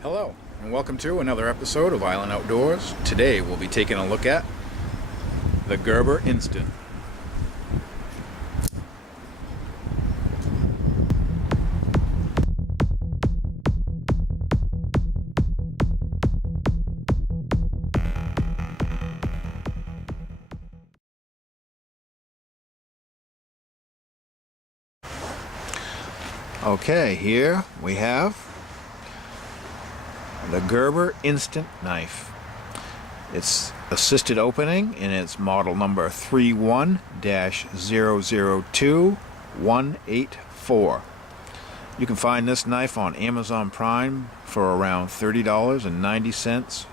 Hello, and welcome to another episode of Island Outdoors. Today we'll be taking a look at the Gerber Instant. Okay, here we have the Gerber Instant knife. It's assisted opening and it's model number 31-002184. You can find this knife on Amazon Prime for around $30.90,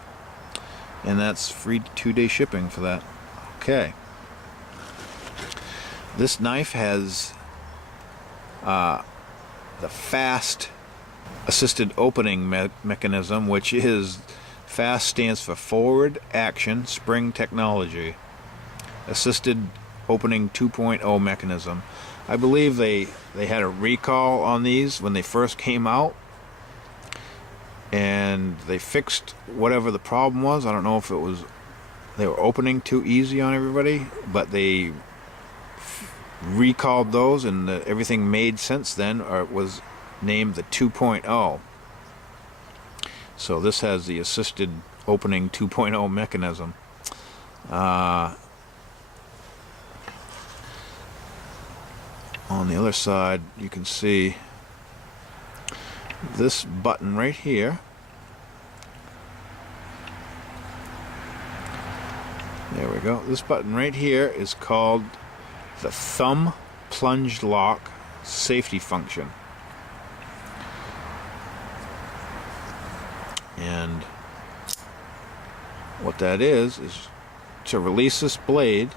and that's free 2-day shipping for that. Okay. This knife has the F.A.S.T assisted opening mechanism, which is F.A.S.T stands for Forward Action Spring Technology Assisted Opening 2.0 mechanism. I believe they had a recall on these when they first came out, and they fixed whatever the problem was. I don't know if it was they were opening too easy on everybody, but they recalled those, and everything made sense then, or it was named the 2.0. So this has the assisted opening 2.0 mechanism. On the other side, you can see this button right here. There we go. This button right here is called the thumb plunge lock safety function. And what that is to release this blade,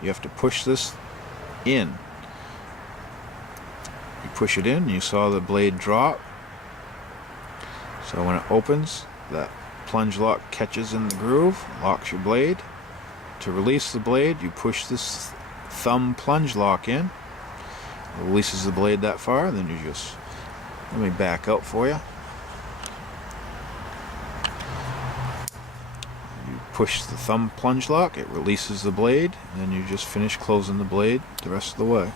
you have to push this in. You push it in, you saw the blade drop. So when it opens, that plunge lock catches in the groove, locks your blade. To release the blade, you push this thumb plunge lock in. It releases the blade that far, then you just, let me back out for you. Push the thumb plunge lock, it releases the blade, and then you just finish closing the blade the rest of the way.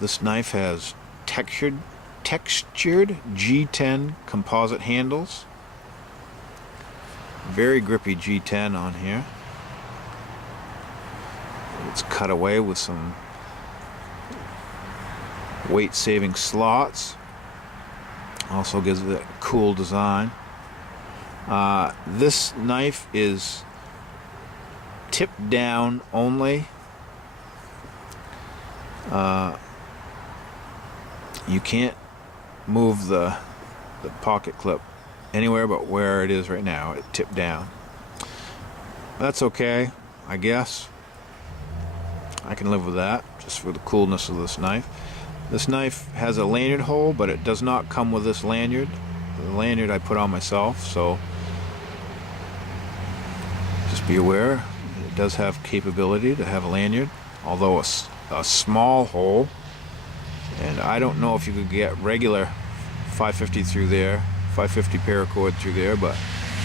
This knife has textured G10 composite handles. Very grippy G10 on here. It's cut away with some weight-saving slots. Also gives it a cool design. This knife is tip down only. You can't move the pocket clip anywhere but where it is right now. It tipped down. That's okay, I guess. I can live with that, just for the coolness of this knife. This knife has a lanyard hole, but it does not come with this lanyard. The lanyard I put on myself, so just be aware. It does have capability to have a lanyard, although a small hole. And I don't know if you could get regular 550 through there, 550 paracord through there, but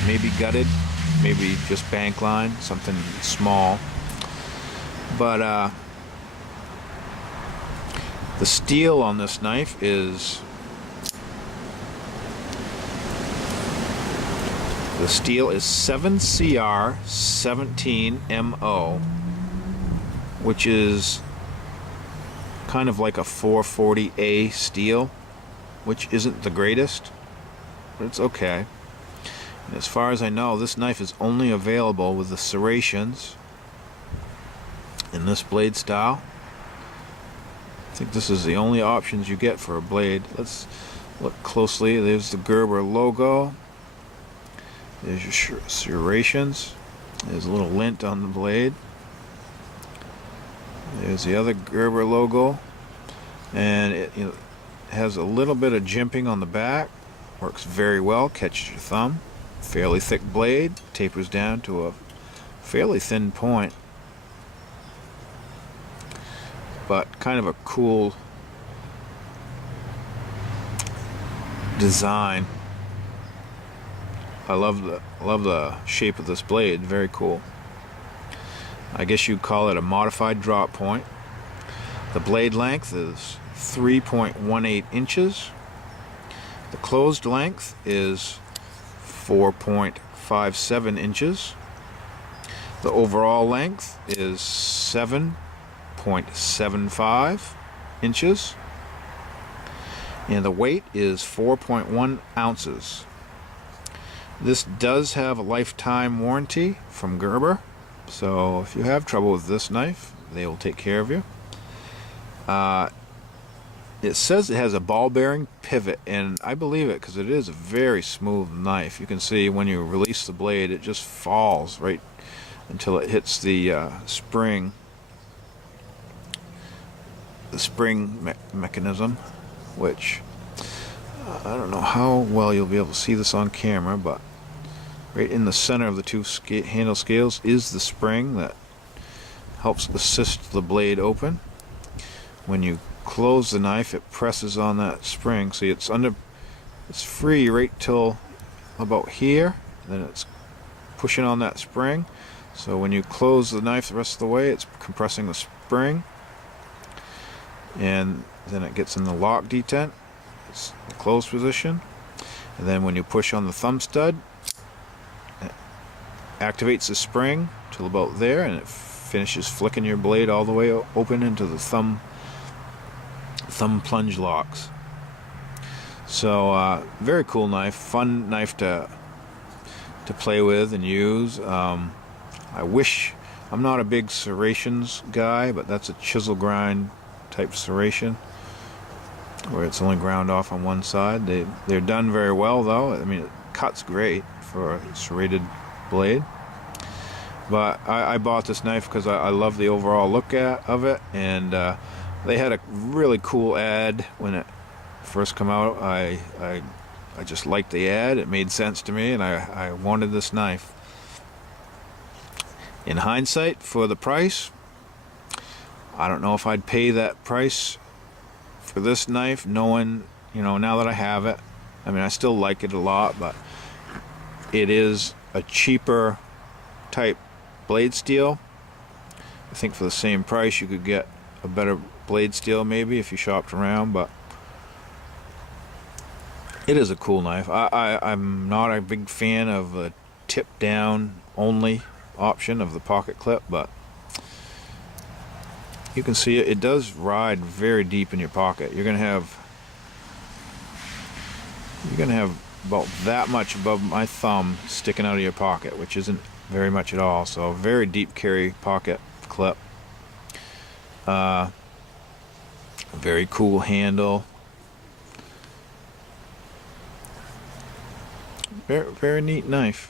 maybe gutted, maybe just bank line, something small. But the steel on this knife is the steel is 7CR17MO, which is kind of like a 440A steel, which isn't the greatest, but it's okay. And as far as I know, this knife is only available with the serrations in this blade style. I think this is the only options you get for a blade. Let's look closely. There's the Gerber logo. There's your serrations. There's a little lint on the blade. There's the other Gerber logo. And it has a little bit of jimping on the back. Works very well. Catches your thumb. Fairly thick blade. Tapers down to a fairly thin point. but kind of a cool design. I love the shape of this blade. Very cool. I guess you'd call it a modified drop point. The blade length is 3.18 inches. The closed length is 4.57 inches. The overall length is 7.75 inches. And the weight is 4.1 ounces. This does have a lifetime warranty from Gerber, so if you have trouble with this knife, they will take care of you. It says it has a ball bearing pivot, and I believe it because it is a very smooth knife. You can see when you release the blade, it just falls right until it hits the spring mechanism, which I don't know how well you'll be able to see this on camera, but right in the center of the two handle scales is the spring that helps assist the blade open. When you close the knife, it presses on that spring. See, it's free right till about here, then it's pushing on that spring. So when you close the knife the rest of the way, it's compressing the spring, and then it gets in the lock detent. It's the closed position, and then when you push on the thumb stud, it activates the spring till about there, and it finishes flicking your blade all the way open into the thumb plunge locks. So very cool knife, fun knife to play with and use. I wish, I'm not a big serrations guy, but that's a chisel grind type serration where it's only ground off on one side. They're done very well though. I mean, it cuts great for a serrated blade. But I bought this knife because I love the overall look of it, and they had a really cool ad when it first came out. I just liked the ad. It made sense to me, and I wanted this knife. In hindsight, for the price, I don't know if I'd pay that price for this knife, knowing, now that I have it. I mean, I still like it a lot, but it is a cheaper type blade steel. I think for the same price you could get a better blade steel maybe if you shopped around, but it is a cool knife. I'm not a big fan of the tip down only option of the pocket clip, but you can see it does ride very deep in your pocket. You're gonna have about that much above my thumb sticking out of your pocket, which isn't very much at all. So very deep carry pocket clip. Very cool handle. Very, very neat knife.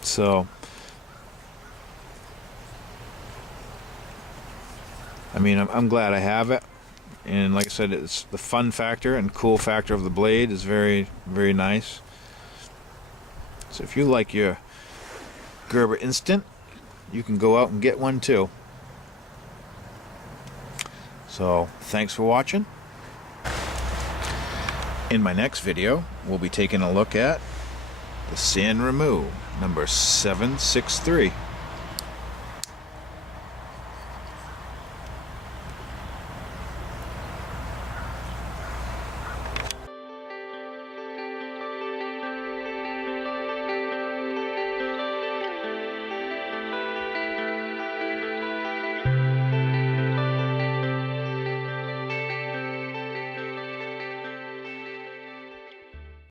So, I mean, I'm glad I have it, and like I said, it's the fun factor and cool factor of the blade is very, very nice. So if you like your Gerber Instant, you can go out and get one too. So thanks for watching. In my next video, we'll be taking a look at the San Remo number 763.